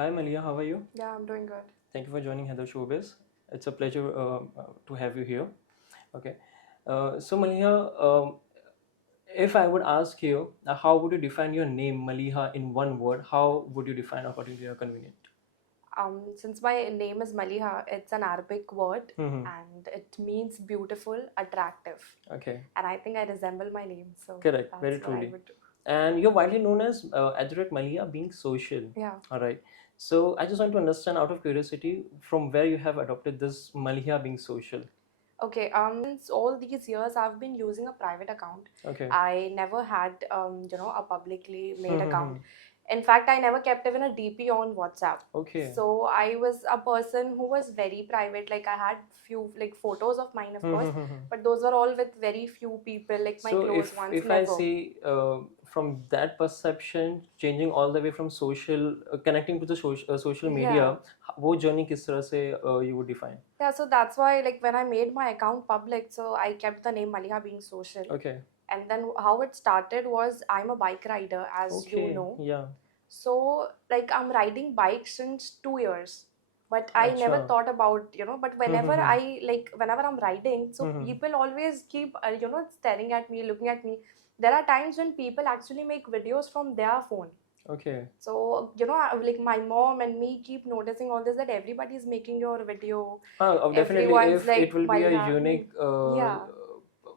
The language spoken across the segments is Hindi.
Hi Malia, how are you? Yeah, I'm doing good. Thank you for joining Heather Showbiz. It's a pleasure to have you here. Okay. So Malia, if I would ask you, how would you define your name, Maliha, in one word? How would you define according to your convenient? Since my name is Maliha, it's an Arabic word Mm-hmm. and it means beautiful, attractive. Okay. And I think I resemble my name, so Correct. that's Very what I truly. would do. And you're widely known as Adrat Malia, being social. Yeah. All right. So I just want to understand, out of curiosity, from where you have adopted this Maliha being social. Okay, since all these years I've been using a private account. Okay. I never had, a publicly made Mm-hmm. account. In fact, I never kept even a DP on WhatsApp. Okay. So I was a person who was very private. Like I had few like photos of mine, of course, Mm-hmm. but those were all with very few people, like my So close if ones. if I Never. see from that perception, changing all the way from social, connecting to the social media, Yeah. वो journey किस तरह से you would define? Yeah, so that's why like when I made my account public, so I kept the name Maliha being social. Okay. And then how it started was I'm a bike rider, as you Okay. know. Yeah. So like I'm riding bikes since 2 years. But I never अच्छा. thought about, but whenever Mm-hmm. whenever I'm riding, so Mm-hmm. people always keep, staring at me, looking at me. There are times when people actually make videos from their phone. Okay. So, like my mom and me keep noticing all this that everybody is making your video. Definitely, Everyone's if it like, will be a Maliha. unique Yeah.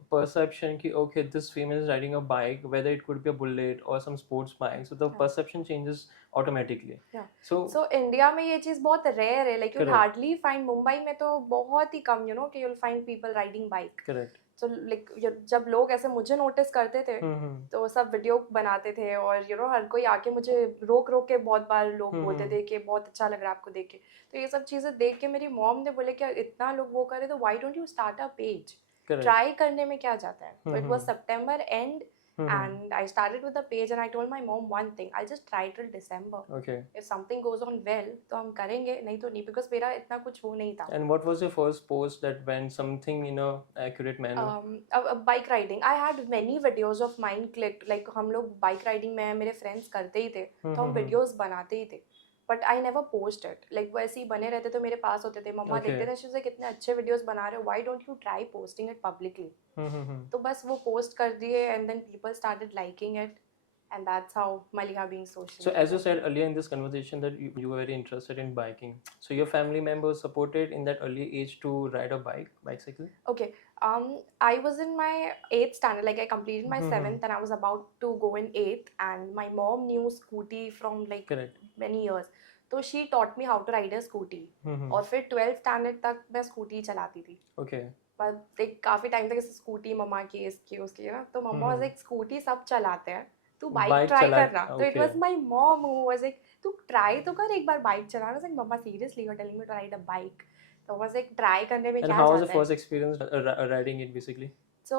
perception कि okay, this female is riding a bike, whether it could be a bullet or some sports bike, so the Yeah. perception changes automatically. Yeah. So So India में ये चीज़ बहुत रेयर है, like you'll correct, hardly find, Mumbai में तो बहुत ही कम, कि you'll find people riding bike. correct. So like जब लोग ऐसे मुझे नोटिस करते थे, Mm-hmm. तो सब वीडियो बनाते थे और हर कोई आके मुझे रोक रोक के बहुत बार लोग बोलते Mm-hmm. थे कि बहुत अच्छा लग रहा है आपको देख के. तो ये सब चीज़ें देख के मेरी मॉम ने बोले कि इतना लोग वो करे तो why don't you start a page? Correct. Try करने में क्या जाता है. तो it was Mm-hmm. September end. Mm-hmm. And I started with the page and I told my mom one thing, I'll just try till December. Okay. If something goes on well, तो हम करेंगे, नहीं तो नहीं, because मेरा इतना कुछ वो नहीं था. And what was your first post that went something in a accurate manner? Bike riding. I had many videos of mine clicked. Like हम लोग bike riding में मेरे friends करते ही थे, तो हम videos बनाते ही थे. But I never post it. Like वो ऐसे ही बने रहते तो मेरे पास होते थे. मम्मा Okay. देखते थे कि कितने अच्छे videos बना रहे हो. Why don't you try posting it publicly? तो बस वो post कर दिए and then people started liking it. And that's how Maliha being social. So as you said earlier in this conversation that you were very interested in biking. So your family members supported in that early age to ride a bicycle? Okay. I was in my 8th standard, like I completed my 7th and I was about to go in 8th, and my mom knew scooty from like Correct. many years. So she taught me how to ride a scooty. और फिर 12th standard तक मैं स्कूटी चलाती थी. Okay. पर एक काफी टाइम तक स्कूटी मम्मा की इसकी उसकी ना, तो मम्मा वाज लाइक स्कूटी सब चलाते हैं, तू बाइक Bike ट्राई चला. करना. तो it Okay. Was my mom who was like तू ट्राई तो कर एक बार बाइक चलाना. लाइक मम्मा seriously you are telling me to ride a bike. तो वाज लाइक ट्राई करने में And क्या how was the जाता है. first experience riding it basically? सो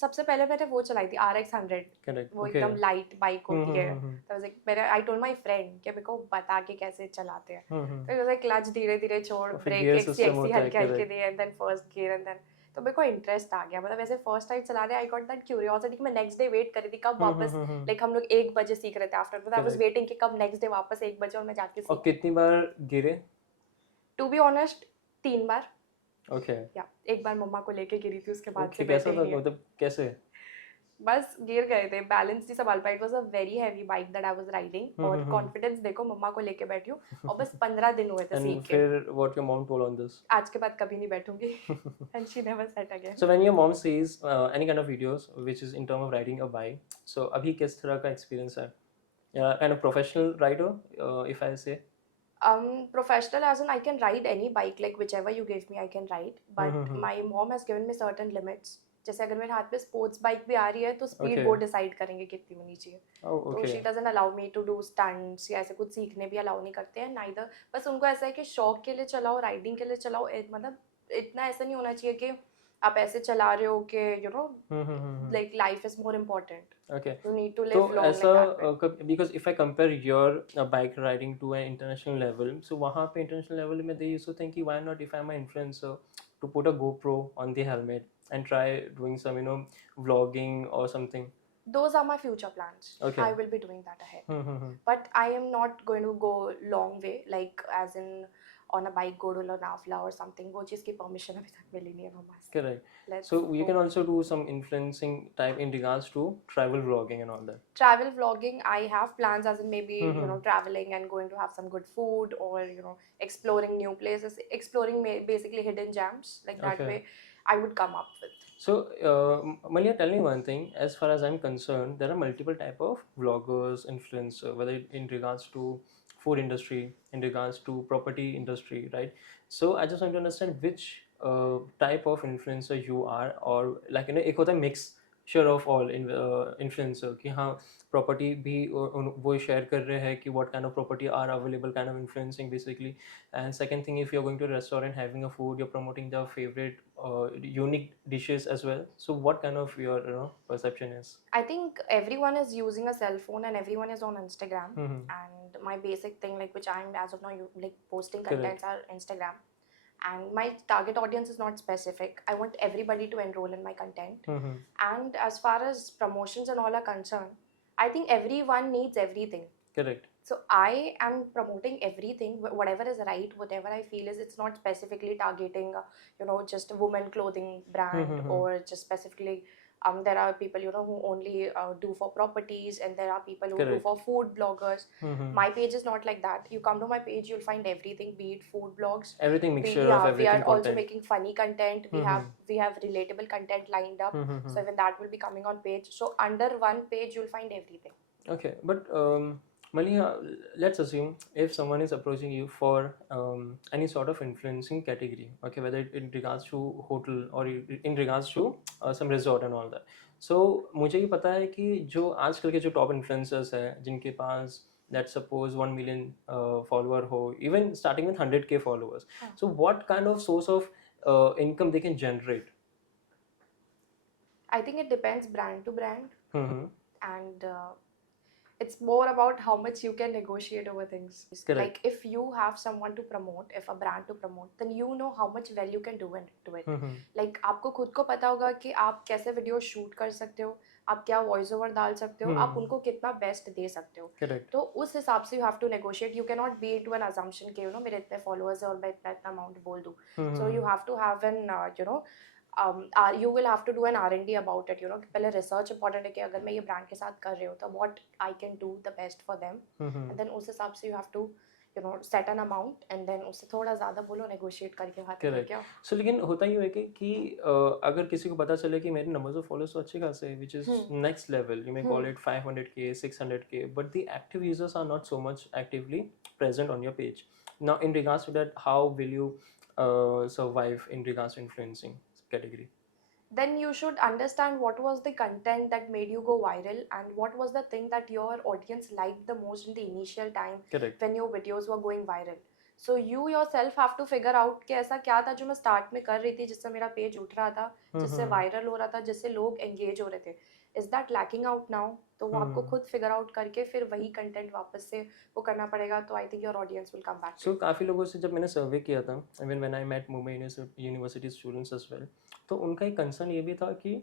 सबसे पहले मैंने वो चलाई थी RX 100. Correct. वो Okay. एकदम लाइट बाइक होती है. हम्म. तो वाज लाइक मेरे आई टोल्ड माय फ्रेंड कि मेरे को बता के कैसे चलाते हैं. हम्म. तो वाज लाइक क्लच धीरे धीरे छोड़, और फिर ब्रेक gear एक्सी system एक्सी होता है, हल्के हल्के correct. दे, and then first gear and then. तो मेरे को इंटरेस्ट आ गया. मतलब ऐसे फर्स्ट टाइम चला रहे आई गॉट दैट क्यूरियोसिटी कि मैं नेक्स्ट डे वेट कर रही थी कब वापस. लाइक हम लोग 1 बजे सीख रहे थे after, but I was Correct. Waiting कि कब नेक्स्ट डे वापस 1 बजे और मैं जाके और सीख. कितनी बार गिरे? टू बी ऑनेस्ट 3 बार. Okay. या एक बार मम्मा को लेके गिरी थी, उसके बाद Okay. से कैसा बैठे ही था, नहीं है. मतलब कैसे? बस गिर गए थे, बैलेंस नहीं संभाल पाई. It was a very heavy bike that I was riding. और कॉन्फिडेंस देखो, मम्मा को लेके बैठी हूँ और बस 15 दिन हुए थे And सीख के. फिर what your mom told on this? आज के बाद कभी नहीं बैठूंगी. And she never set again. So when your mom sees any kind of videos which is in terms of riding a bike, so अभी किस तरह का experience है? Kind of professional rider, if I say. Professional as in I can ride any bike, like whichever you give me I can ride, but my mom has given me certain limits. जैसे अगर मेरे हाथ पे स्पोर्ट्स बाइक भी आ रही है तो स्पीड Okay. वो डिसाइड करेंगे कितनी होनी चाहिए. Oh, तो she okay. Doesn't allow me to do stunts या ऐसे कुछ सीखने भी अलाउ नहीं करते हैं नाइदर. बस उनको ऐसा है कि शौक के लिए चलाओ, राइडिंग के लिए चलाओ. मतलब इतना ऐसा नहीं होना चाहिए कि आप ऐसे चला रहे हो कि like life is more important. Okay. You need to तो live long ऐसा like that way. because if I compare your bike riding to an international level, so वहाँ पे international level में they used to think कि why not if I'm an influencer to put a GoPro on the helmet and try doing some vlogging or something. those are my future plans. Okay. I will be doing that ahead. Hmm. But I am not going to go long way, like as in on a bike go to Lonavala or something. वो चीज़ की permission अभी तक मिली नहीं है मम्मा से. Correct. Let's So you go. can also do some influencing type in regards to travel vlogging and all that. Travel vlogging, I have plans as in maybe Mhm. traveling and going to have some good food, or exploring new places, exploring basically hidden gems, like that Okay. way I would come up with. So, Malia, tell me one thing. As far as I'm concerned, there are multiple type of vloggers, influencer, whether in regards to food industry, in regards to property industry, right? So, I just want to understand which type of influencer you are, or like एक होता है mixture of all influencer कि हाँ property भी वो share कर रहे हैं कि what kind of property are available, kind of influencing basically. And second thing, if you're going to a restaurant having a food, you're promoting the favorite unique dishes as well. So what kind of your perception is? I think everyone is using a cell phone and everyone is on Instagram. Mhm. And my basic thing, like which I'm as of now like posting Correct. contents are Instagram. And my target audience is not specific. I want everybody to enroll in my content. Mhm. And as far as promotions and all are concerned, I think everyone needs everything. Correct. So I am promoting everything, whatever is right, whatever I feel is, it's not specifically targeting, just a women clothing brand, Mhm. or just specifically, there are people, who only do for properties, and there are people who do Correct. for food bloggers. Mhm. My page is not like that. You come to my page, you'll find everything, be it food blogs. Everything mixture of We everything are also content. making funny content. We have relatable content lined up. Mhm. So even that will be coming on page. So under one page, you'll find everything. Okay, but Malia, let's assume if someone is approaching you for any sort of influencing category, okay, whether in regards to hotel or in regards to some resort and all that. So मुझे ये पता है कि जो आजकल के जो top influencers हैं जिनके पास let's suppose 1 million follower हो, even starting with 100K followers. हाँ. So what kind of source of income they can generate? I think it depends brand to brand. Mm-hmm. And it's more about how much you can negotiate over things. Correct. Like if you have someone to promote, if a brand to promote, then you know how much value you can do into it. Mm-hmm. Like आपको खुद को पता होगा कि आप कैसे वीडियो शूट कर सकते हो, आप क्या वॉइस ओवर डाल सकते हो, आप उनको कितना बेस्ट दे सकते हो. Correct. तो उस हिसाब से you have to negotiate. You cannot be into an assumption कि मेरे इतने followers है और मैं इतना अमाउंट बोल दूँ. So you have to have an you will have to do an R&D about it. पहले research important है कि अगर मैं ये brand के साथ कर रही हूँ तो what I can do the best for them. Mm-hmm. And then उस हिसाब से you have to set an amount, and then उससे थोड़ा ज़्यादा बोलो, negotiate करके बात Correct. क्या. So लेकिन होता ही है कि अगर किसी को पता चले कि मेरे numbers of followers तो अच्छे खासे which is next level, you may call it 500K, 600K, but the active users are not so much actively present on your page. Now in regards to that, how will you survive in regards to influencing category? Then you should understand what was the content that made you go viral, and what was the thing that your audience liked the most in the initial time. Correct. when your videos were going viral. So you yourself have to figure out कि ऐसा क्या था जो मैं स्टार्ट में कर रही थी जिससे मेरा पेज उठ रहा था, जिससे वायरल हो रहा था, जिससे लोग एंगेज हो रहे थे. Is that lacking out now? तो वो आपको खुद फिगर आउट करके फिर वही कंटेंट वापस से वो करना पड़ेगा. तो I think your audience will come back. So काफ़ी लोगों से जब मैंने सर्वे किया था, even when I met Mumbai university students as well, तो उनका एक कंसर्न ये भी था कि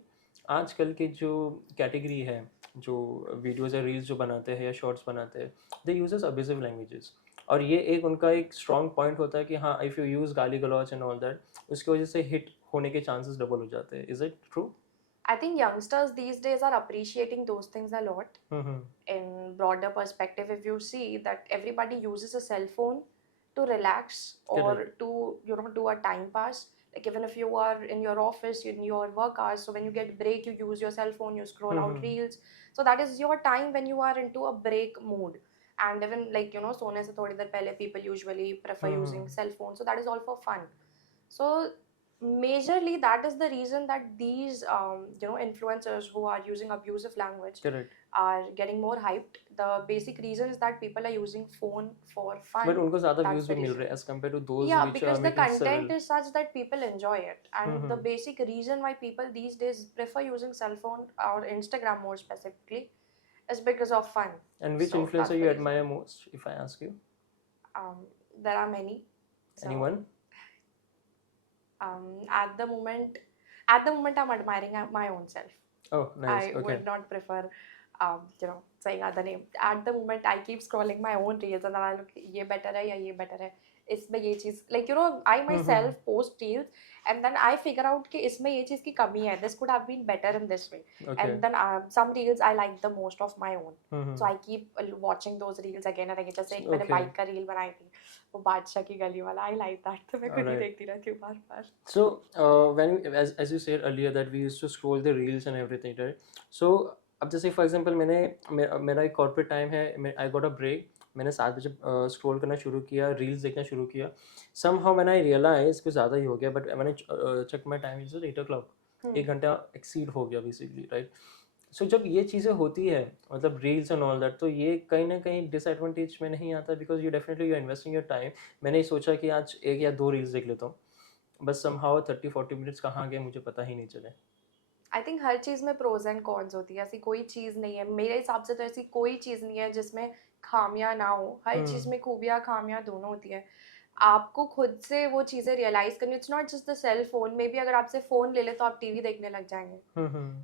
आजकल की जो कैटेगरी है, जो वीडियोज़ या रील्स जो बनाते हैं या शॉर्ट्स बनाते हैं, दे यूजेस अब्यूसिव लैंग्वेजेस. और ये एक उनका एक स्ट्रॉन्ग पॉइंट होता है कि हाँ, इफ़ यू यूज़ गाली गलौज एंड ऑल दैट, उसकी वजह से हिट होने के चांसेस डबल हो जाते हैं. Is it true? I think youngsters these days are appreciating those things a lot. In broader perspective, if you see that everybody uses a cell phone to relax or to do a time pass. Like even if you are in your office, in your work hours, so when you get break, you use your cell phone, you scroll out reels. So that is your time when you are into a break mood. And even like सोने से थोड़ी देर पहले people usually prefer using cell phone. So that is all for fun. So majorly that is the reason that these influencers who are using abusive language are getting more hyped. The basic reason is that people are using phone for fun. But उनको ज़्यादा views भी मिल रहे हैं as compared to those which because are the making content is such that people enjoy it. And the basic reason why people these days prefer using cell phone or Instagram more specifically is because of fun. And which influencer you admire most, if I ask you? There are many. Anyone? At the moment I'm admiring my own self. Oh, nice. I Okay. would not prefer, saying other name. At the moment, I keep scrolling my own reels and then I look, ये better है या ये better है. इसमें ये चीज, like I myself post reels and then I figure out कि इसमें ये चीज की कमी है. This could have been better in this way. Okay. And then some reels I like the most of my own. Mm-hmm. So I keep watching those reels again and again. जैसे एक मैंने Okay. बाइक का रील बनाई थी, वो बादशाह की गली वाला. I like that. तो मैं खुद ही Alright. देखती रहती हूँ बार बार. So, when as you said earlier that we used to scroll the reels and everything, right? So, अब जैसे for example मेरा एक corporate time है, I got a break. मैंने 7 बजे स्क्रॉल करना शुरू किया, रील्स देखना शुरू किया. Somehow when I realized कुछ ज़्यादा ही हो गया, but मैंने check my time, it's 8 o'clock. 1 घंटा exceed हो गया basically, right? सो जब ये चीज़ें होती है, मतलब रील्स एंड ऑल दैट, तो ये कहीं ना कहीं डिसएडवांटेज में नहीं आता, because you definitely you investing your time. मैंने सोचा कि आज 1 या 2 रील्स देख लेता हूँ, बस समहाउ 30-40 मिनट्स कहाँ गए मुझे पता ही नहीं चले. आई थिंक हर चीज़ में प्रोज एंड कॉन्स होती है. ऐसी कोई चीज़ नहीं है मेरे हिसाब से, तो ऐसी कोई चीज़ नहीं है जिसमें खामियां ना हो. हर चीज़ में खूबियां खामियां दोनों होती है. आपको खुद से वो चीज़ें रियलाइज करनी. It's not just the cell phone. Maybe अगर आपसे फ़ोन ले ले तो आप टीवी देखने लग जाएंगे.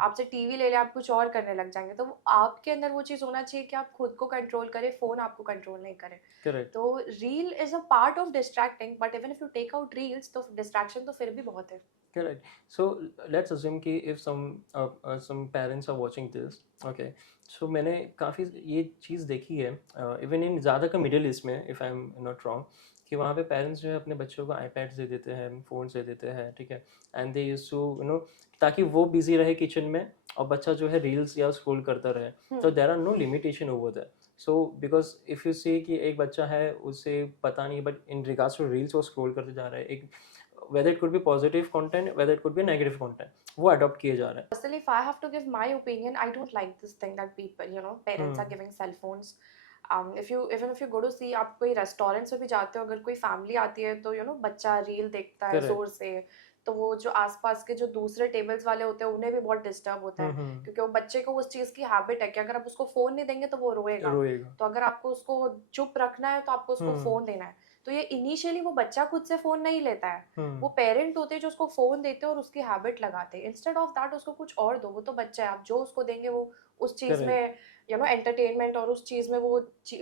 आपसे टीवी ले ले आप कुछ और करने लग जाएंगे. तो आपके अंदर वो चीज़ होना चाहिए कि आप खुद को कंट्रोल करें, फ़ोन आपको कंट्रोल नहीं करे. करेक्ट. तो reel is a part of distracting, but even if you take out reels तो डिस्ट्रैक्शन तो फिर भी बहुत है. Correct. So let's assume कि if some parents are watching this, okay. So मैंने काफ़ी ये चीज़ देखी है, इवन इन ज़्यादा का मिडिल ईस्ट में, if I am not wrong, कि वहाँ पे पेरेंट्स जो है अपने बच्चों को iPads दे देते हैं, फ़ोन्स दे देते हैं, ठीक है. एंड दे यूज्ड टू ताकि वो बिजी रहे किचन में और बच्चा जो है रील्स या स्क्रॉल करता रहे. तो there are no limitation over that. So because if you see कि एक बच्चा है, उसे पता नहीं, but in regards to reels वो स्क्रॉल करते जा रहा है, एक whether it could be positive content, whether it could be negative content, वो अडॉप्ट किए जा रहे हैं. Personally, if I have to give my opinion, I don't like this thing that people, parents are giving cell phones. Even if you go to see, आप कोई रेस्टोरेंट्स में भी जाते हो, अगर कोई फैमिली आती है तो बच्चा रील देखता है Correct. जोर से, तो वो जो आसपास के जो दूसरे टेबल्स वाले होते हैं उन्हें भी बहुत डिस्टर्ब होता है. क्योंकि वो बच्चे को उस चीज़ की हैबिट है कि अगर आप उसको फ़ोन नहीं देंगे तो वो रोएगा. रोएगा. तो अगर आपको उसको चुप रखना है तो आपको उसको फ़ोन देना है. तो ये इनिशियली वो बच्चा खुद से फ़ोन नहीं लेता है. वो पेरेंट होते हैं जो उसको फ़ोन देते हैं और उसकी हैबिट लगाते हैं. इंस्टेड ऑफ दैट उसको कुछ और दो. वो तो बच्चा है, आप जो उसको देंगे वो उस चीज़ में एंटरटेनमेंट और उस चीज़ में वो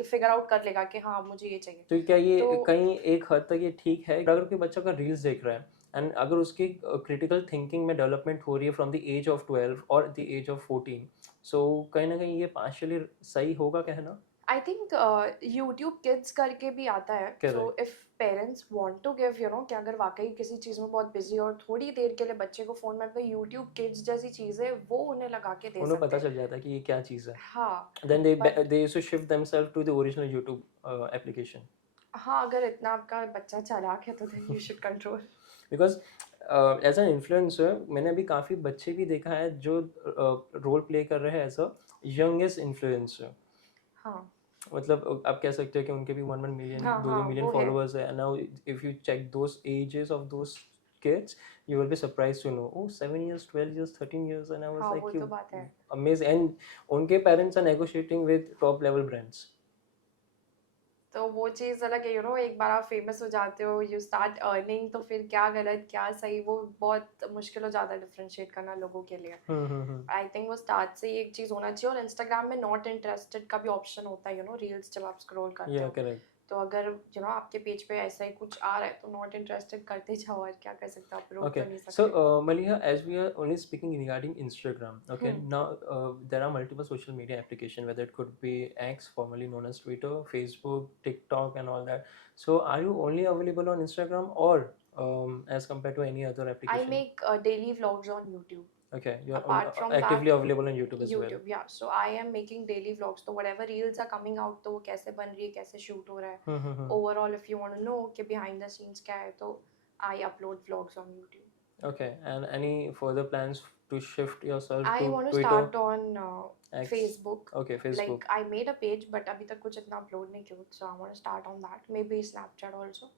फिगर आउट कर लेगा कि हाँ मुझे ये चाहिए. तो क्या ये तो कहीं एक हद तक ये ठीक है, अगर कोई बच्चा का रील्स देख रहा है एंड अगर उसकी क्रिटिकल थिंकिंग में डेवलपमेंट हो रही है फ्रॉम द एज ऑफ 12 और द एज ऑफ 14, सो कहीं ना कहीं ये पार्शियली सही होगा कहना? आई थिंक यूट्यूब किड्स करके भी आता है. So if parents want to give कि अगर वाकई किसी चीज़ में बहुत बिजी और थोड़ी देर के लिए बच्चे को फ़ोन में, तो यूट्यूब किड्स जैसी चीज़ें वो उन्हें लगा के दे उन्हें सकते पता हैं. चल जाता है कि ये क्या चीज़ है. हाँ. Then But they used to shift themselves to the original YouTube application. हाँ, अगर इतना आपका बच्चा चालाक है तो then you should control. Because as an influencer मैंने अभी काफ़ी बच्चे भी देखा है जो रोल प्ले कर रहे हैं एज अ यंगेस्ट इन्फ्लुएंसर. हाँ. मतलब आप कह सकते हो कि उनके भी 1 मिलियन हाँ, 2 हाँ, मिलियन वो है. फॉलोअर्स है. Now if you check those ages of those kids, you will be surprised to know, oh, 7 years, 12 years, 13 years, and I was हाँ, like, वो you तो बात है. amazed. And उनके parents are negotiating with top level brands. तो वो चीज़ अलग है. एक बार आप फेमस हो जाते हो, यू स्टार्ट अर्निंग, तो फिर क्या गलत क्या सही वो बहुत मुश्किल हो जाता है डिफरेंशिएट करना लोगों के लिए. आई थिंक वो स्टार्ट से ही एक चीज़ होना चाहिए. और इंस्टाग्राम में नॉट इंटरेस्टेड का भी ऑप्शन होता है. रील्स जब आप स्क्रॉल करते Yeah, हो correct. तो अगर आपके पेज पे ऐसा ही कुछ आ रहा है तो नॉट इंटरेस्टेड करते जाओ. और क्या कर सकते हो, आप रोक Okay, तो नहीं so सकते. Maliha, as we are only speaking regarding Instagram, okay, now there are multiple social media applications, whether it could be X, formerly known as Twitter, Facebook, TikTok, and all that. So, are you only available on Instagram, or as compared to any other I application? make daily vlogs on YouTube. Okay, you're Apart from actively that, available on YouTube as well. YouTube, yeah. So I am making daily vlogs. तो whatever reels are coming out, तो वो कैसे बन रही है, कैसे shoot हो रहा है. Overall, if you want to know कि behind the scenes क्या है, तो I upload vlogs on YouTube. Okay, and any further plans to shift yourself I to want to Twitter? start on X? Facebook. Okay, Facebook. Like I made a page, but अभी तक कुछ इतना upload नहीं किया. So I want to start on that. Maybe Snapchat also.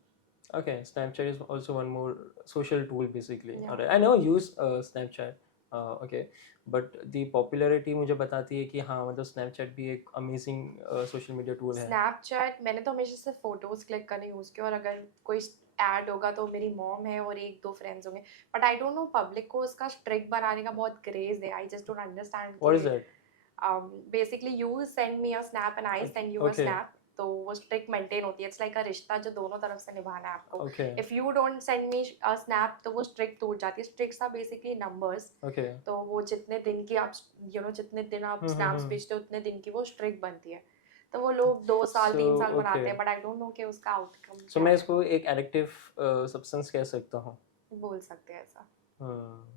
Okay, Snapchat is also one more social tool basically. Yeah. Alright, I never use Snapchat. Okay, but the popularity मुझे बताती है कि हाँ मतलब स्नैपचैट भी एक अमेजिंग सोशल मीडिया टूल है. स्नैपचैट मैंने तो हमेशा से फोटोज क्लिक करने यूज़ किया, और अगर कोई ऐड होगा तो मेरी मॉम है और एक दो फ्रेंड्स होंगे, but I don't know public को उसका स्ट्रिक बनाने का बहुत क्रेज है. I just don't understand what is कि that? Basically you send me a snap and I send you a okay, snap, तो वो स्ट्रिक मेंटेन होती है. इट्स लाइक अ रिश्ता जो दोनों तरफ से निभाना है आपको. Okay, if you don't send me a snap तो वो स्ट्रिक टूट जाती है. स्ट्रिक्स आर बेसिकली नंबर्स. ओके. तो वो जितने दिन की आप जितने दिन आप स्नैप्स हम्म. भेजते हो उतने दिन की वो स्ट्रिक बनती है. तो वो लोग 2 साल सो 3 साल ओके, बनाते हैं, बट आई डोंट नो कि उसका आउटकम सो क्या मैं है. इसको एक एडिक्टिव सब्सटेंस कह सकता हूँ. बोल सकते हैं ऐसा. हम्म.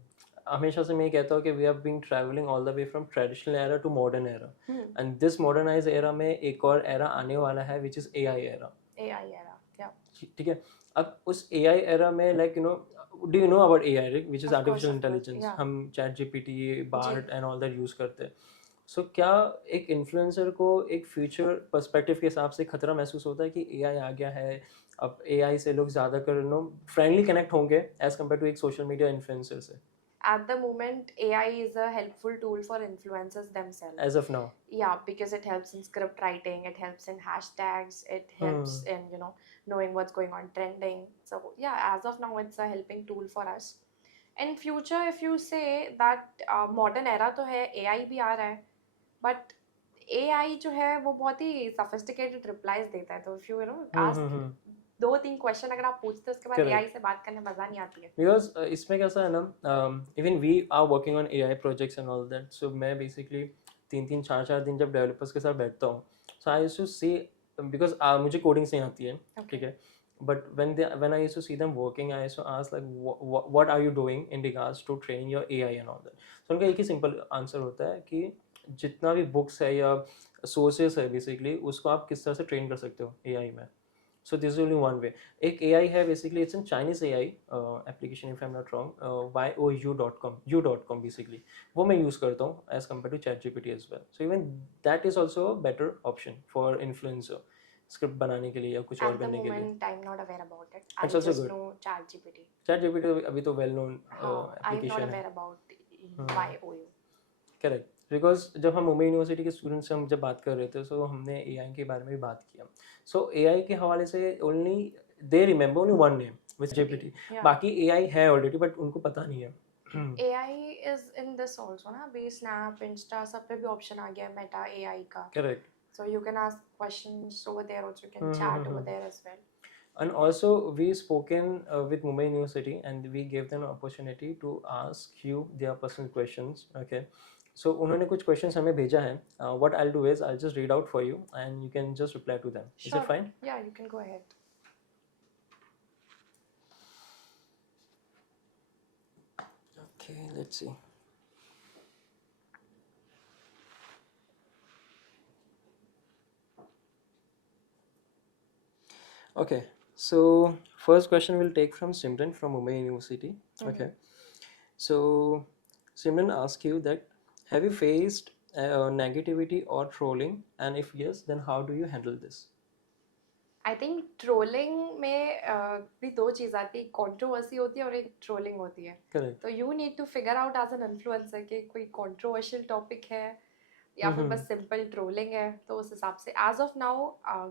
हमेशा से मैं ये कहता हूँ कि we have been travelling all the way from traditional era to modern era, hmm. And this modernise era में एक और एरा आने वाला है which is AI era. AI era. या ठीक है. अब उस एआई एरा में like do you know about AI which is artificial of course. Intelligence? या. हम चैट जीपीटी, जी. Bard and all that use करते हैं. सो क्या एक इन्फ्लुएंसर को एक फ्यूचर पर्सपेक्टिव के हिसाब से खतरा महसूस होता है कि एआई आ गया है, अब एआई से लोग ज़्यादा कर फ्रेंडली कनेक्ट होंगे एज कम्पेयर टू एक सोशल मीडिया इन्फ्लुएंसर से? At the moment, AI is a helpful tool for influencers themselves. As of now. Yeah, because it helps in script writing, it helps in hashtags, it helps in knowing what's going on trending. So yeah, as of now, it's a helping tool for us. In future, if you say that modern era तो है, AI भी आ रहा है, but AI जो है वो बहुत ही sophisticated replies देता है. तो if you ask 2-3 क्वेश्चन अगर आप पूछते हो उसके बाद Correct. AI से बात करने मजा नहीं आती है. बिकॉज इसमें कैसा है ना, even we are working on AI projects and all that, so मैं बेसिकली 3-4 दिन जब डेवलपर्स के साथ बैठता हूँ, so I used to see, because मुझे कोडिंग से आती है. ठीक है. But when I used to see them working, I used to ask like what are you doing in regards to training your AI and all that. So उनका एक ही सिंपल आंसर होता है कि जितना भी बुक्स है या सोर्सेस है बेसिकली उसको आप किस तरह से ट्रेन कर सकते हो एआई में. So this is only one way. एक AI है basically, it's in Chinese AI application if I'm not wrong, you.com basically. वो मैं use करता हूँ as compared to ChatGPT as well. So even that is also a better option for influencer script बनाने के लिए या कुछ और At the करने के लिए. moment, I'm not aware about it. I It's also just good. know ChatGPT. ChatGPT अभी तो well known हाँ, I'm not application है. aware about YOU. Correct. Because जब हम मुंबई यूनिवर्सिटी के स्टूडेंट्स से हम जब बात कर रहे थे तो हमने एआई के बारे में भी बात किया. सो एआई के हवाले से only they remember only one name which GPT. Yeah. बाकी एआई है ऑलरेडी बट उनको पता नहीं है. AI is in this also ना, अभी Snap, Insta सब पे भी ऑप्शन आ गया है Meta AI का. Correct. So you can ask questions over there also, you can chat over there as well. And also we spoken with Mumbai University and we gave them an opportunity to ask you their personal questions. Okay. So उन्होंने कुछ questions हमें भेजा है. What I'll do is I'll just read out for you and you can just reply to them. Is Sure. it fine? Yeah, you can go ahead. Okay, let's see. Okay, so first question we'll take from Simran from Mumbai University. Okay, so Simran asks you that have you faced negativity or trolling, and if yes, then how do you handle this? I think trolling में भी 2 चीज़ आती है, कंट्रोवर्सी होती है और एक ट्रोलिंग होती है. Correct. तो you need to figure out as an influencer कि कोई कंट्रोवर्शियल टॉपिक है या फिर बस सिंपल ट्रोलिंग है. तो उस हिसाब से एज ऑफ नाउ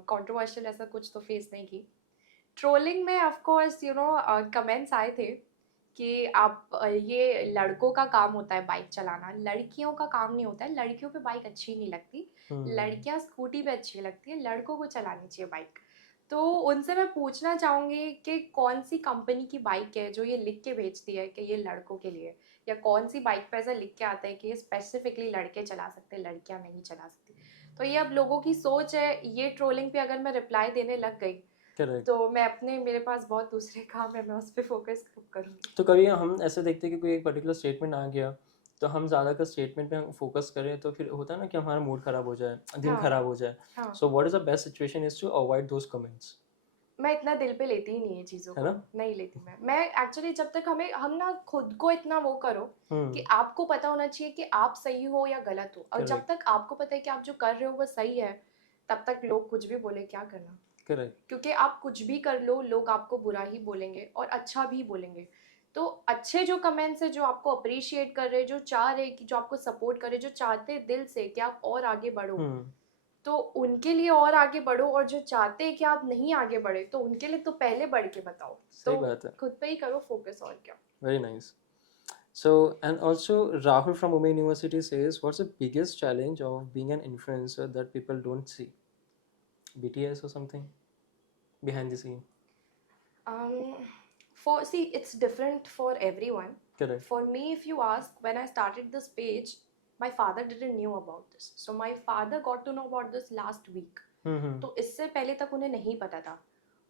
कंट्रोवर्शियल ऐसा कुछ तो फेस नहीं की. ट्रोलिंग में ऑफ कोर्स कमेंट्स आए थे कि आप ये लड़कों का काम होता है बाइक चलाना, लड़कियों का काम नहीं होता है. लड़कियों पे बाइक अच्छी नहीं लगती, लड़कियां स्कूटी पे अच्छी लगती है, लड़कों को चलानी चाहिए बाइक. तो उनसे मैं पूछना चाहूँगी कि कौन सी कंपनी की बाइक है जो ये लिख के बेचती है कि ये लड़कों के लिए, या कौन सी बाइक पे ऐसा लिख के आता है कि ये स्पेसिफिकली लड़के चला सकते हैं, लड़कियां नहीं चला सकती. तो ये अब लोगों की सोच है. ये ट्रोलिंग पे अगर मैं रिप्लाई देने लग गई Correct. तो मेरे पास बहुत दूसरे काम है, मैं उस पर फोकस करूँगी. तो कभी हम ऐसे देखते हैं कि कोई एक पर्टिकुलर स्टेटमेंट आ गया तो हम ज़्यादातर स्टेटमेंट पे हम फोकस करें तो फिर होता है ना कि हमारा मूड खराब हो जाए, दिन हाँ. खराब हो जाए. हाँ, so what is the best situation is to avoid those comments. मैं इतना दिल पे लेती ही नहीं है चीज़ों है को. ना? नहीं लेती मैं एक्चुअली जब तक हम ना खुद को इतना वो करो कि आपको पता होना चाहिए कि आप सही हो या गलत हो, और जब Correct. तक आपको पता है कि आप जो कर रहे हो वो सही है, तब तक लोग कुछ भी बोले क्या करना. करेक्ट. क्योंकि आप कुछ भी कर लो, लोग आपको बुरा ही बोलेंगे और अच्छा भी बोलेंगे. तो अच्छे जो कमेंट्स है, जो आपको अप्रिशिएट कर रहे हैं, जो चाह रहे हैं कि जो आपको सपोर्ट करे, जो चाहते हैं दिल से कि आप और आगे बढ़ो, तो उनके लिए और आगे बढ़ो, और जो चाहते हैं कि आप नहीं आगे बढ़े तो उनके लिए तो पहले बढ़ के बताओ। सही तो बात है। खुद पे ही करो फोकस, और क्या। Very nice. So, and also Rahul from Ume University says, what's the biggest challenge of being an influencer that people don't see? BTS or something behind the scene? Um, it's different for everyone. Correct. For me, if you ask, when I started this page, my father didn't knew about this. So my father got to know about this last week. Mm-hmm. तो इससे पहले तक उन्हें नहीं पता था।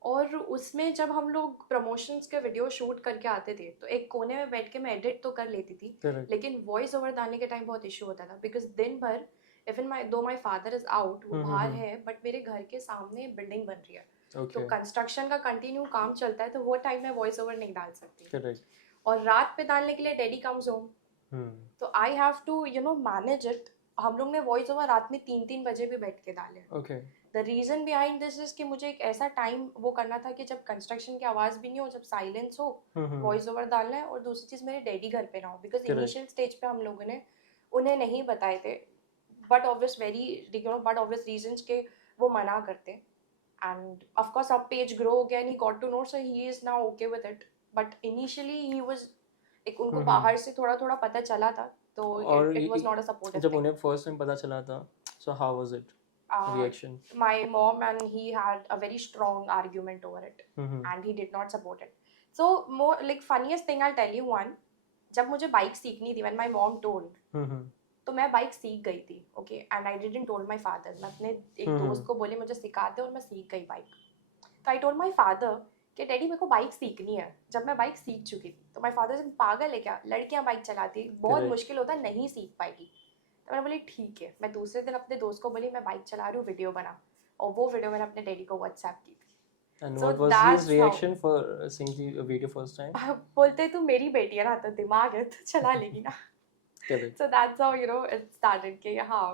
और उसमें जब हम लोग प्रमोशंस के वीडियो शूट करके आते थे तो एक कोने में बैठ के मैं एडिट तो कर लेती थी, Correct. लेकिन वॉइस ओवर डालने के टाइम बहुत इशू होता था, बिकॉज दिन भर even my father is out, वो बाहर है, बट मेरे घर के सामने बिल्डिंग बन रही है, तो Okay. कंस्ट्रक्शन का कंटिन्यू काम चलता है, तो वो टाइम में वॉइस ओवर नहीं डाल सकती। Correct. और रात पे डालने के लिए डैडी कम्स होम, Hmm. तो I have to manage it. हम लोग ने वॉइस ओवर रात में 3-3 बजे भी बैठ के डाले। Okay. The reason behind this is कि मुझे एक ऐसा टाइम वो करना था कि जब कंस्ट्रक्शन की आवाज़ भी नहीं हो, जब साइलेंस हो, वॉइस ओवर डालना है, और दूसरी चीज़ मेरे डैडी घर पे ना हो, बिकॉज Correct. इनिशियल स्टेज पे हम लोगों ने उन्हें नहीं बताए थे, बट ऑब्वियस रीजंस के वो मना करते। एंड ऑफ कोर्स अब पेज ग्रो हो गया and he got to know, so he is now okay with it, but initially he was, एक उनको बाहर से थोड़ा थोड़ा पता चला था, तो और it was not a supportive जब थिंग। उन्हें फर्स्ट टाइम पता चला था, so how was it reaction? My mom and he had a very strong argument over it, Mm-hmm. and he did not support it. So more like funniest thing I'll tell you one, जब मुझे बाइक सीखनी थी, when my mom told, Mm-hmm. तो मैं बाइक सीख गई थी, okay, and I didn't told my father. मैं अपने एक दोस्त को बोली मुझे सिखा दे, और मैं सीख गई बाइक। तो आई टोल्ड माय फादर कि डैडी मेरे को बाइक सीखनी है। जब मैं बाइक सीख चुकी थी तो माय फादर से, पागल है क्या, लड़कियां बाइक चलाती, बहुत Correct. मुश्किल होता है, नहीं सीख पाएगी। तो मैंने बोली ठीक है। मैं दूसरे दिन अपने दोस्त को बोली मैं बाइक चला रही हूँ, वीडियो बना, और वो वीडियो मैंने अपने डैडी को व्हाट्सएप की थी। And So what was his that's how- reaction for seeing the video first time? बोलते तू मेरी बेटी है ना, तो दिमाग है तो चला लेगी ना। Correct. So that's how it started कि हाँ,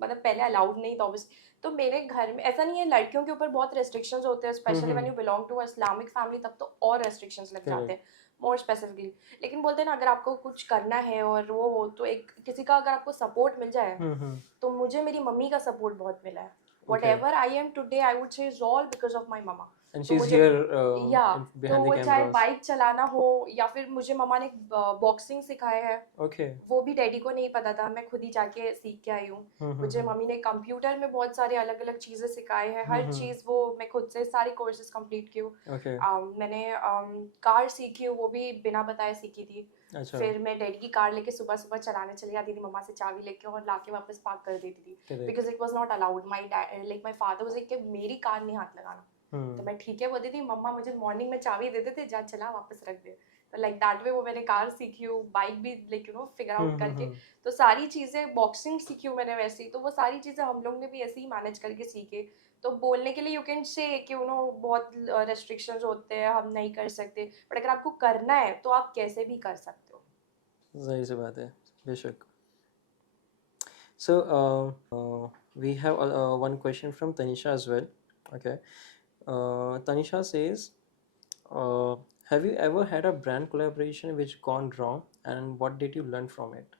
मतलब पहले अलाउड नहीं था ऑब्वियसली। तो मेरे घर में ऐसा नहीं है, लड़कियों के ऊपर बहुत रेस्ट्रिक्शंस होते हैं, specially when you belong to Islamic family, तब तो और रेस्ट्रिक्शंस लग जाते हैं मोर स्पेसिफिकली। लेकिन बोलते हैं ना, अगर आपको कुछ करना है और वो हो, तो एक किसी का अगर आपको सपोर्ट मिल जाए, तो मुझे मेरी मम्मी का सपोर्ट बहुत मिला है। Whatever I am today, I would say is all because of my mama. And तो she's मुझे here तो behind the वो चाहे cameras. बाइक चलाना हो, या फिर मुझे मम्मा ने बॉक्सिंग सिखाया है, Okay. वो भी डैडी को नहीं पता था, मैं खुद ही जाके सीख के आई हूँ। मुझे मम्मी ने कंप्यूटर में बहुत सारे अलग अलग चीज़ें सिखाए हैं, हर चीज़ वो मैं खुद से सारी कोर्सेज कंप्लीट की हूँ। Okay. मैंने कार सीखी हूँ, वो भी बिना बताए सीखी थी। अच्छा. फिर मैं डैडी की कार लेके सुबह सुबह चलाने चली जाती थी, मम्मा से चाबी लेके, और लाके वापस पार्क कर देती थी, Correct. Because it was not allowed. My father was like कि मेरी कार नहीं हाथ लगाना। तो मैं ठीक है बोलती थी, मम्मा मुझे मॉर्निंग में चाबी देते थे, जा चला वापस रख दे। तो लाइक दैट वे वो मैंने कार सीखी हूँ, बाइक भी लाइक फिगर आउट करके। तो सारी चीज़ें, बॉक्सिंग सीखी हूँ मैंने वैसे ही, तो वो सारी चीज़ें हम लोग ने भी ऐसे ही मैनेज करके सीखे। तो बोलने के लिए यू कैन से कि बहुत रेस्ट्रिक्शंस होते हैं, हम नहीं कर सकते, बट अगर आपको करना है तो आप कैसे भी कर सकते हो। जाहिर सी बात है, बेशक. So we have one question from Tanisha as well. Okay. Tanisha says, have you ever had a brand collaboration which gone wrong, and what did you learn from it?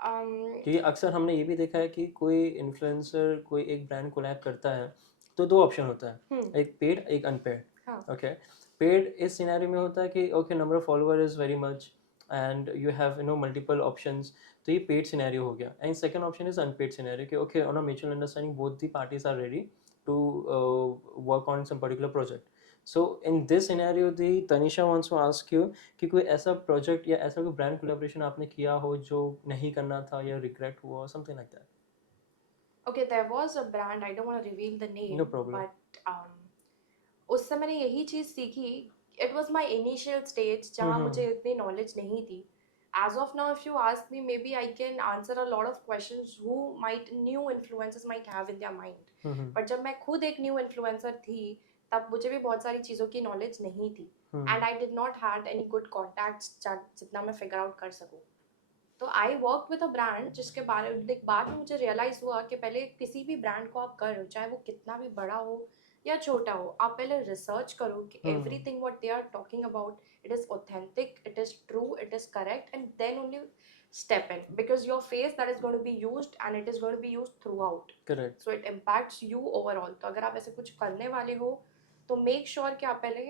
क्योंकि अक्सर हमने ये भी देखा है कि कोई इन्फ्लुएंसर कोई एक ब्रांड कोलैब करता है तो दो ऑप्शन होता है, एक पेड एक अनपेड। ओके, पेड इस सिनेरियो में होता है कि okay number of follower is very much and you have multiple options, तो ये पेड सिनेरियो हो गया। And second option is unpaid scenario कि okay on a mutual understanding both the parties are ready to work on some particular project. So in this scenario, the Tanisha wants to ask you कि कोई ऐसा प्रोजेक्ट या ऐसा कोई ब्रांड कोलैबोरेशन आपने किया हो जो नहीं करना था या रिग्रेट हुआ, something like that? Okay, there was a brand, I don't want to reveal the name, No problem. but उससे मैंने यही चीज़ सीखी। It was my initial stage जहाँ मुझे इतनी knowledge नहीं थी। As of now, if you ask me, maybe I can answer a lot of questions who new influencers might have in their mind. But जब मैं खुद एक new influencer थी, तब मुझे भी बहुत सारी चीज़ों की knowledge नहीं थी, and I did not had any good contacts जितना मैं figure out कर सकूँ। तो I work with a brand जिसके बाद में मुझे रियलाइज़ हुआ कि पहले किसी भी ब्रांड को आप कर रहे हो, चाहे वो कितना भी बड़ा हो, या छोटा हो, आप पहले रिसर्च करो कि hmm everything what they are talking about it is authentic, it is true, it is correct, and then only step in, because your face that is going to be used and it is going to be used throughout, correct so it impacts you overall. तो अगर आप ऐसे कुछ करने वाले हो तो मेक श्योर कि आप पहले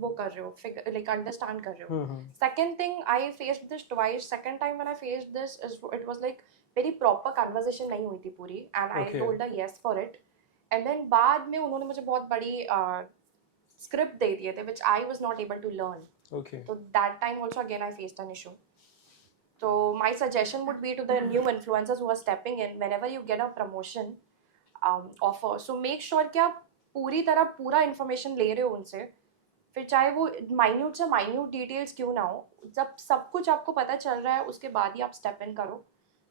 वो कर रहे हो, लाइक अंडरस्टैंड कर रहे हो. Second thing, I faced this twice. Second time when I faced this, it was like very proper conversation नहीं हुई थी पूरी, and I okay told her yes for it. And then बाद में उन्होंने मुझे बहुत बड़ी स्क्रिप्ट दे दिए थे which I was not able to learn. Okay So that time also again I faced an issue. So my suggestion would be to the new influencers who are stepping in, whenever you get a promotion offer, so make sure कि आप पूरी तरह पूरा information ले रहे हो उनसे. फिर चाहे वो माइन्यूट से माइन्यूट डिटेल्स क्यों ना हो, जब सब कुछ आपको पता चल रहा है उसके बाद ही आप स्टेप इन करो,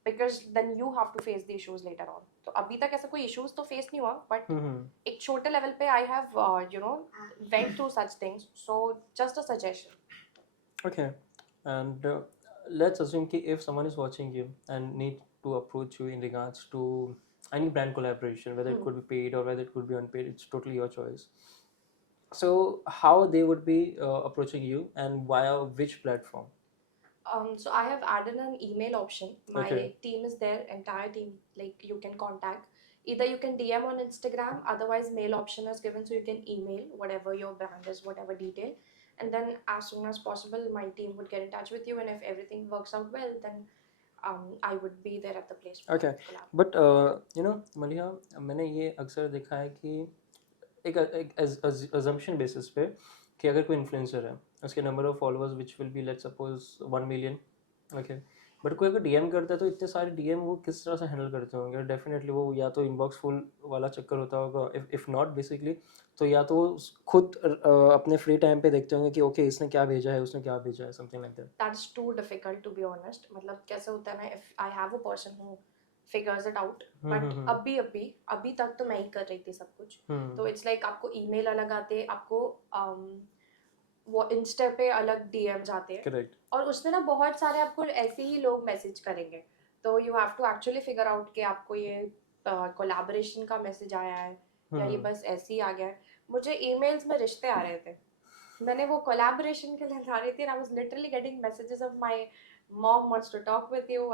because then you have to face the issues later on. तो अभी तक ऐसा कोई इश्यूज तो फेस नहीं हुआ, बट एक छोटे लेवल पे I have went through such things. So just a suggestion. Okay, and let's assume कि if someone is watching you and need to approach you in regards to any brand collaboration, whether it could be paid or whether it could be unpaid, it's totally your choice. So how they would be approaching you and via which platform? So I have added an email option. My Okay. team is there, entire team. Like you can contact. Either you can DM on Instagram, otherwise mail option is given, so you can email whatever your brand is, whatever detail, and then as soon as possible, my team would get in touch with you, and if everything works out well, then I would be there at the place. For Okay, the collab. but you know, Maliha, मैंने ये अक्सर देखा है कि एक assumption basis पे कि अगर कोई इन्फ्लुएंसर है, उसके number of followers which will be let's suppose 1 million, okay, but कोई अगर डीएम करता है तो इतने सारे डीएम वो किस तरह से हैंडल करते होंगे? डेफिनेटली वो या तो इनबॉक्स फुल वाला चक्कर होता होगा, इफ नॉट बेसिकली, तो या तो वो खुद अपने फ्री टाइम पे देखते होंगे कि ओके इसने क्या भेजा है, उसने क्या भेजा है, something like that. That's too difficult to be honest. मतलब कैसे होता है ना, if I have a person who figures it out, but अभी तक तो मैं ही कर रही थी सब कुछ. तो it's like आपको email अलग आते, आपको वो इंस्टा पे अलग डीएम जाते हैं, करेक्ट. और उसमें ना बहुत सारे आपको ऐसे ही लोग मैसेज करेंगे. तो you have to actually figure out कि आपको ये कोलैबोरेशन का मैसेज आया है या ये बस ऐसे ही आ गया है. मुझे ईमेल्स में रिश्ते आ रहे थे, मैंने वो कोलैबोरेशन के लिए ला रही थी, and I was literally getting messages of my mom wants to talk with you,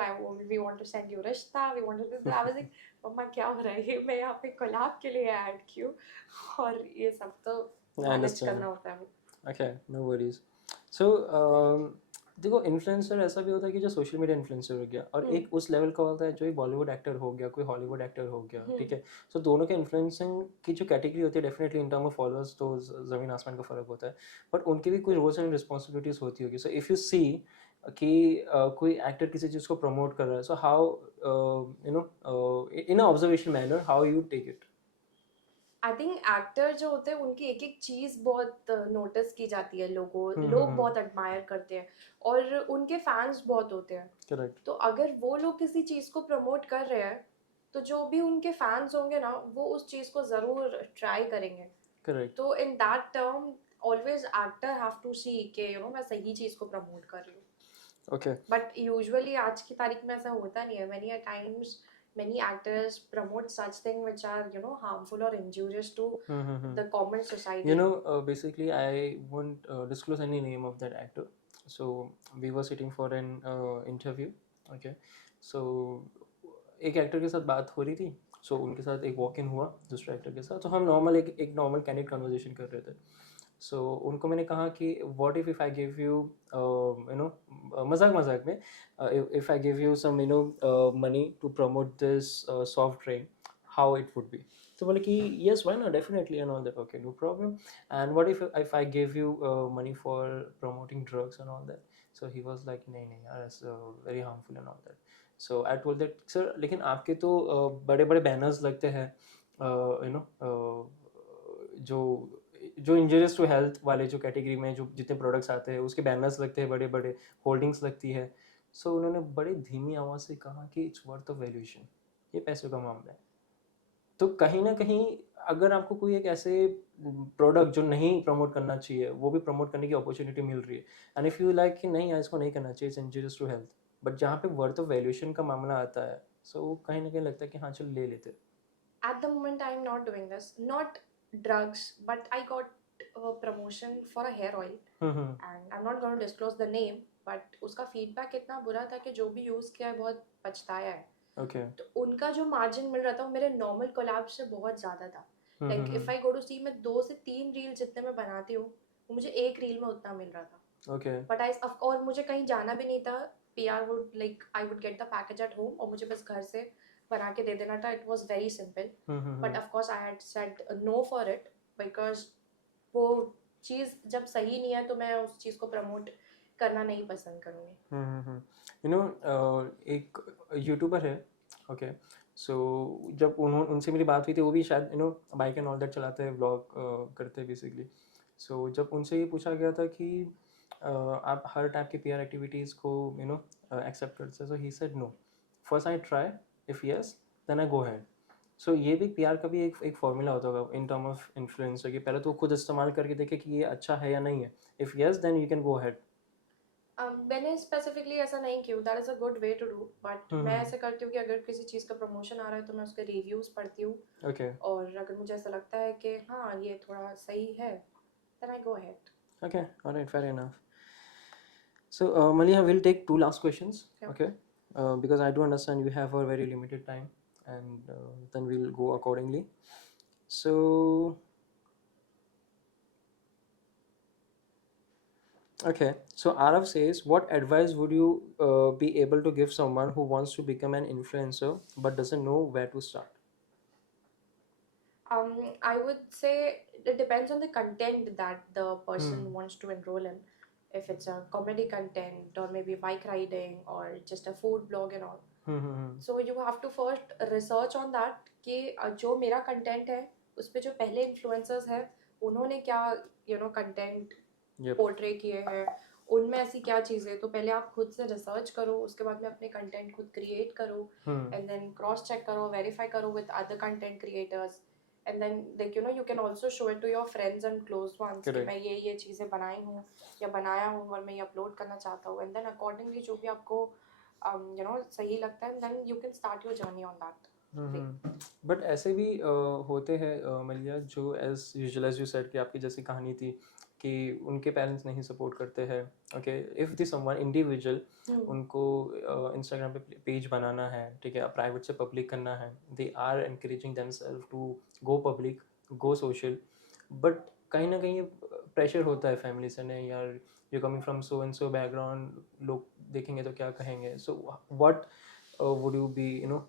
we want to send you रिश्ता, we want to do that. I was like मम्मा क्या हो रहा है, ये मैं यहाँ पे कोलैब के लिए ऐड क्यों, और ये सब तो मैनेज करना होता है. Okay, no worries. So देखो, इन्फ्लुएंसर ऐसा भी होता है कि जो सोशल मीडिया इन्फ्लुएंसर हो गया, और एक उस लेवल का होता है जो एक बॉलीवुड एक्टर हो गया, कोई हॉलीवुड एक्टर हो गया, ठीक है. सो दोनों के इन्फ्लुएंसिंग की जो कैटेगरी होती है, definitely in term of followers तो ज़मीन आसमान का फ़र्क होता है, बट उनकी भी कुछ रोल्स एंड रिस्पॉन्सिबिलिटीज़ होती होगी. सो इफ़ यू सी कि कोई एक्टर किसी चीज़ को प्रमोट कर रहा है, so how you know in observation manner how you take it? I think actor जो होते हैं उनकी एक एक चीज बहुत नोटिस की जाती है, लोग बहुत एडमायर करते हैं, और उनके फैंस बहुत होते हैं. करेक्ट. तो अगर वो लोग किसी चीज को प्रमोट कर रहे हैं, तो जो भी उनके फैंस होंगे ना, वो उस चीज को जरूर ट्राई करेंगे. करेक्ट. तो in that term always actor have to see कि मैं सही चीज को प्रमोट कर रही हूँ. ओके. बट यूजुअली आज की तारीख में ऐसा होता नहीं है. Many times many actors promote such things which are harmful or injurious to the common society. You know, basically, I won't disclose any name of that actor. So we were sitting for an interview. Okay, so एक एक्टर के साथ बात हो रही थी. सो उनके साथ एक वॉक इन हुआ दूसरे एक्टर के साथ. तो हम नॉर्मल एक नॉर्मल कैंडिड कन्वर्जेशन कर रहे थे. सो उनको मैंने कहा कि what if I give you you know, मजाक में, if I give you some money to promote this soft drink, how it would be. तो बोले कि yes why not, definitely and all that. Okay, no problem. And what if I give you money for promoting drugs and all that. So he was like नहीं यार, it's very harmful and all that. So I told that sir, लेकिन आपके तो बड़े बड़े बैनर्स लगते हैं, यू नो, जो इंजरियस टू हेल्थ वाले जो कैटेगरी में जो जितने प्रोडक्ट्स आते हैं उसके बैनर्स लगते हैं, बड़े बड़े होल्डिंग्स लगती है. सो उन्होंने बड़ी धीमी आवाज़ से कहा कि इट्स वर्थ ऑफ वैल्यूएशन, ये पैसों का मामला है. तो कहीं ना कहीं अगर आपको कोई एक ऐसे प्रोडक्ट जो नहीं प्रमोट करना चाहिए वो भी प्रमोट करने की अपॉर्चुनिटी मिल रही है, एंड इफ़ यू लाइक कि नहीं यार इसको नहीं करना चाहिए, it's injurious to health, but जहाँ पे वर्थ ऑफ वैल्यूएशन का मामला आता है, सो कहीं ना कहीं लगता है कि हाँ चलो ले लेते. At the moment I am not doing this, not drugs, but I got a promotion for a hair oil, and I'm not going to disclose the name, but उसका feedback इतना बुरा था कि जो भी use किया है बहुत पछताया है. Okay. तो उनका जो margin मिल रहा था वो मेरे normal collab से बहुत ज़्यादा था. Like if I go to see, मैं 2 से 3 reel जितने मैं बनाती हूँ वो मुझे एक reel में उतना मिल रहा था. Okay. But I और मुझे कहीं जाना भी नहीं था. PR would like I would get the package at home और मुझे बस घर से बना के दे देना था. It was very simple. But of course I had said no for it because वो चीज़ जब सही नहीं है तो मैं उस चीज़ को प्रमोट करना नहीं पसंद करूँगी. यू नो एक यूट्यूबर है. ओके. सो जब उनसे मेरी बात हुई थी, वो भी शायद बाइक एंड ऑल दैट चलाते हैं, व्लॉग करते हैं बेसिकली. सो जब उनसे ये पूछा गया था कि आप हर टाइप की पीआर एक्टिविटीज़ को एक्सेप्ट करते हैं, so he said no. First I try, if yes then I go ahead. सो ये भी पीआर का भी एक फॉर्मूला होता होगा इन टर्म ऑफ इन्फ्लुएंसर, कि पहले तो खुद इस्तेमाल करके देखे कि ये अच्छा है या नहीं है. If yes then you can go ahead. मैंने स्पेसिफिकली ऐसा नहीं किया. That is a good way to do. But मैं ऐसे करती हूँ कि अगर किसी चीज़ का प्रमोशन आ रहा है तो मैं उसके रिव्यूज़ पढ़ती हूँ. Okay. और अगर मुझे ऐसा लगता है कि हाँ ये थोड़ा सही है then I go ahead. Okay, all right, fair enough. So, Maliha, we'll take two last questions, Yeah. okay? Because I do understand you have a very limited time, and then we'll go accordingly. So, okay. So, Arav says, what advice would you be able to give someone who wants to become an influencer but doesn't know where to start? I would say it depends on the content that the person wants to enroll in. If it's a comedy content or maybe bike riding or just a food blog and all. So you have to first research on that कि जो मेरा content है उस पे जो पहले influencers हैं उन्होंने क्या content portray किए हैं, उनमें ऐसी क्या चीज़ें. तो पहले आप खुद से रिसर्च करो, उसके बाद में अपने कंटेंट खुद क्रिएट करो, एंड देन क्रॉस चेक करो, वेरीफाई करो with other content creators, and then like you can also show it to your friends and close ones कि मैं ये चीज़ें बनाई हूँ या बनाया हूँ और मैं ये अपलोड करना चाहता हूँ. एंड देन अकॉर्डिंगली जो भी आपको सही लगता है, then you can start your journey on that. But ऐसे भी होते हैं मलिया, जो as usual as you said कि आपकी जैसी कहानी थी कि उनके पेरेंट्स नहीं सपोर्ट करते हैं. Okay, if this someone individual, उनको इंस्टाग्राम पे पेज बनाना है, ठीक है, प्राइवेट से पब्लिक करना है, they are encouraging themselves to go public, go social, but कहीं ना कहीं प्रेशर होता है फैमिली से, नहीं यार you coming from so and so background, लोग देखेंगे तो क्या कहेंगे. So what would you be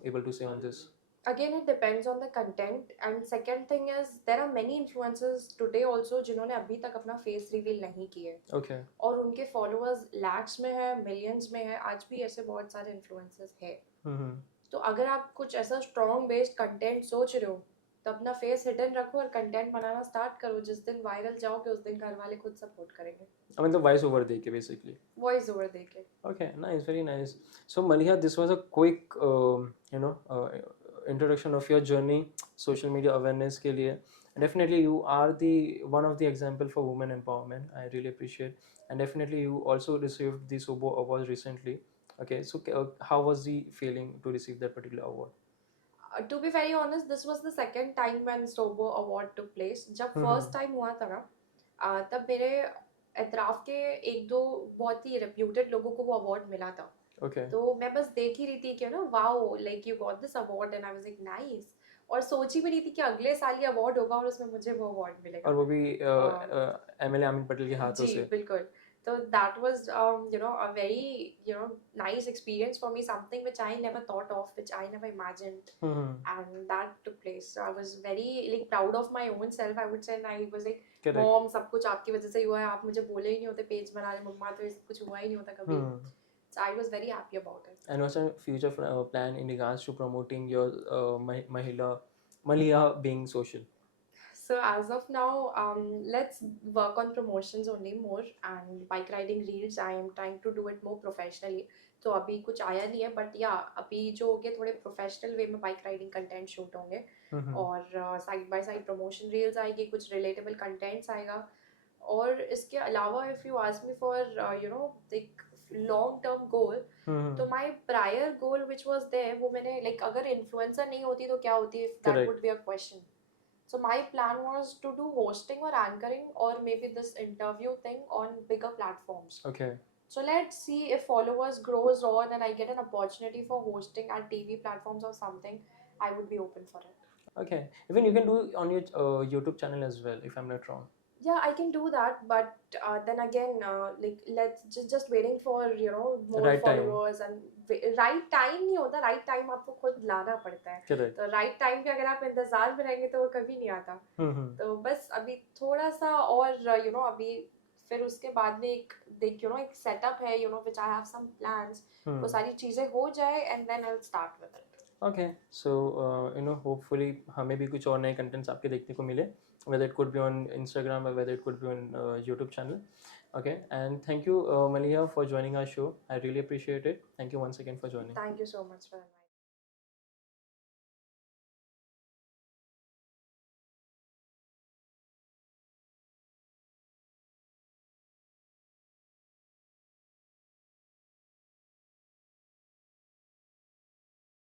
able to say on this? Again, it depends on the content. And second thing is there are many influencers today also जिन्होंने अभी तक अपना फेस रिवील नहीं किए. Okay. और उनके फॉलोअर्स लैक्स में है, मिलियंस में है. आज भी ऐसे बहुत सारे इन्फ्लुएंसर्स हैं. तो अगर आप कुछ ऐसा स्ट्रॉन्ग बेस्ड कंटेंट सोच रहे हो तो अपना फेस हिडन रखो और कंटेंट बनाना स्टार्ट करो. जिस दिन वायरल जाओगे उस दिन घर वाले खुद सपोर्ट करेंगे. I mean the voice over देके basically. वॉइस ओवर देके. Okay, nice, very nice. So Maliha, this was a quick introduction of your journey social media awareness के लिए. Definitely you are the one of the example for women empowerment. I really appreciate. And definitely you also received the Sobo Award recently. Okay, so how was the feeling to receive that particular award? To be very honest, this was the second time when Sobo Award took place. जब first time हुआ था ना, तब मेरे एतराफ़ के एक दो बहुत ही reputed लोगों को वो award मिला था. Okay. तो मैं बस देख ही रही थी कि wow, like you got this award, and I was like nice. और सोच ही भी नहीं थी कि अगले साल ये award होगा और उसमें मुझे वो award मिलेगा. और वो भी MLA आमिर पटेल के हाथों से. जी बिल्कुल. So that was a very nice experience for me, something which I never thought of, which I never imagined. And that took place. So I was very proud of my own self, I would say. And I was like, Correct. Mom, सब कुछ आपकी वजह से हुआ है, आप मुझे बोले ही नहीं होते पेज बनाने, मम्मा तो ये सब कुछ हुआ ही नहीं होता कभी. So I was very happy about it. And what's your future plan in regards to promoting your Maliha being social? So as of now, let's work on promotions only more, and bike riding reels I am trying to do it more professionally. तो अभी कुछ आया नहीं है, but yeah, अभी जो होंगे थोड़े प्रोफेशनल वे में बाइक राइडिंग कंटेंट शूट होंगे, और side by side promotion reels आएगी, कुछ रिलेटेबल कंटेंट्स आएगा. और इसके अलावा if you ask me for like long term goal, तो my prior goal which was there, वो मैंने लाइक अगर इन्फ्लुएंसर नहीं होती तो क्या होती, if that would be a question. So my plan was to do hosting or anchoring or maybe this interview thing on bigger platforms. Okay. So let's see if followers grows on and I get an opportunity for hosting at TV platforms or something, I would be open for it. Okay. Even you can do on your YouTube channel as well, if I'm not wrong. Yeah, I can do that, but then again, like let's just waiting for more Right time. followers and right time नहीं होता, right time आपको खुद लाना पड़ता है. Correct. तो right time पे अगर आप इंतजार में रहेंगे तो वो कभी नहीं आता. तो बस अभी थोड़ा सा और अभी फिर उसके बाद में एक देख एक सेटअप है which I have some plans. वो सारी चीजें हो जाए and then I'll start with it. Okay, so hopefully हमें भी कुछ और नए contents आपके देखने को मिले, whether it could be on Instagram or whether it could be on YouTube channel. Okay, and thank you Maliha for joining our show. I really appreciate it. Thank you once again for joining. Thank you so much for inviting.